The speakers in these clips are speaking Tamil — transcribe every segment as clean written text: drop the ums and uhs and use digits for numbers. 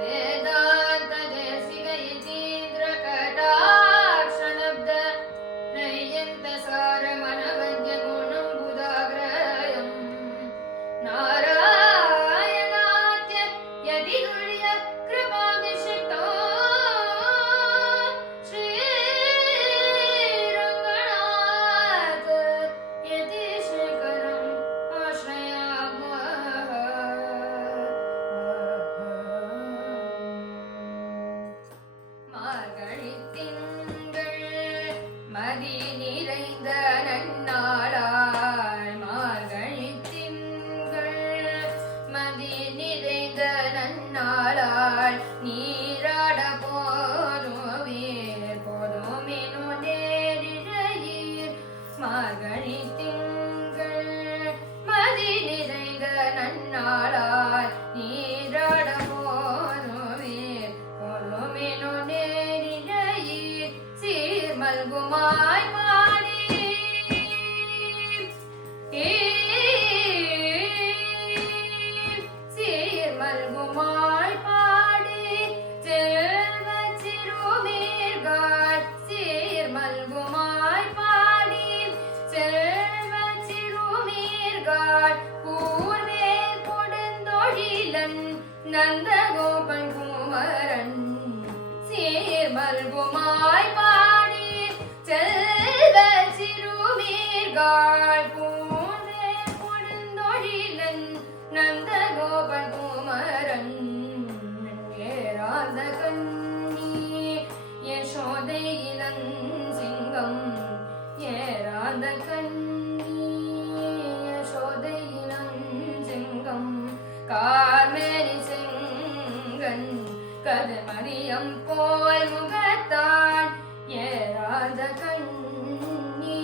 वेदांत देशिक यतीन्द्र कटाक्षणब्द नय्यन्त सार मनवद्य गुणं बुधाग्रयम् नारायणात्य यदि तुल्य कृपाभिषिक्तो श्रीरङ्गनाथ यतीशेखरम् आश्रयामः மார்கழி திங்கள் மதி நிறைந்த நன்னாளாய் மார்கழி திங்கள் மதி நிறைந்த நன்னாளாய் நீராட போதுவீர் போதுமெனு நேரிழையீர் மார்கழி திங்கள் மதி நிறைந்த நன்னாளாய் நீராட போதுவீர் போதுமெனு நேரிழையீர் சீர்மல்குமாய் பாடி சீர்மல்குமாய் பாடி செல்வச் சிறுமீர்காள் சீர்மல்குமாய் பாடி செல்வச் சிறுமீர்காள் கூர்வே கொடுந்தொழிலன் நந்தகோபன் குமரன் சீர்மல்குமாய் பாடி செல்வச் சிறுமீர்காள் கூர்வே கொடுந்தொழிலன் நந்தகோபன் குமரன் ஏராத கண்ணி யசோதை இளன் சிங்கம் ஏராத கண்ணி யசோதை இளன் சிங்கம் கார்மேனி செங்கன் கதமரியம் போல் முகத்தான் ஏராத கண்ணி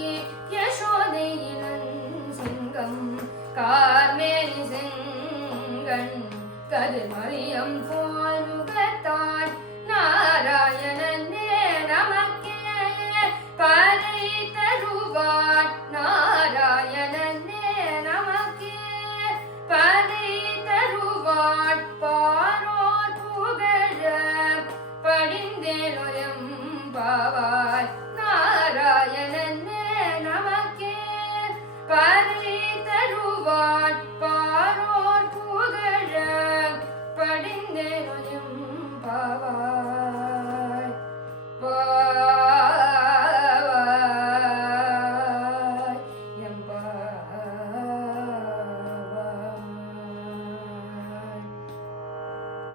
யசோதை இளன் சிங்கம் கார்மேனி செங்கன் கதமரியம் போல்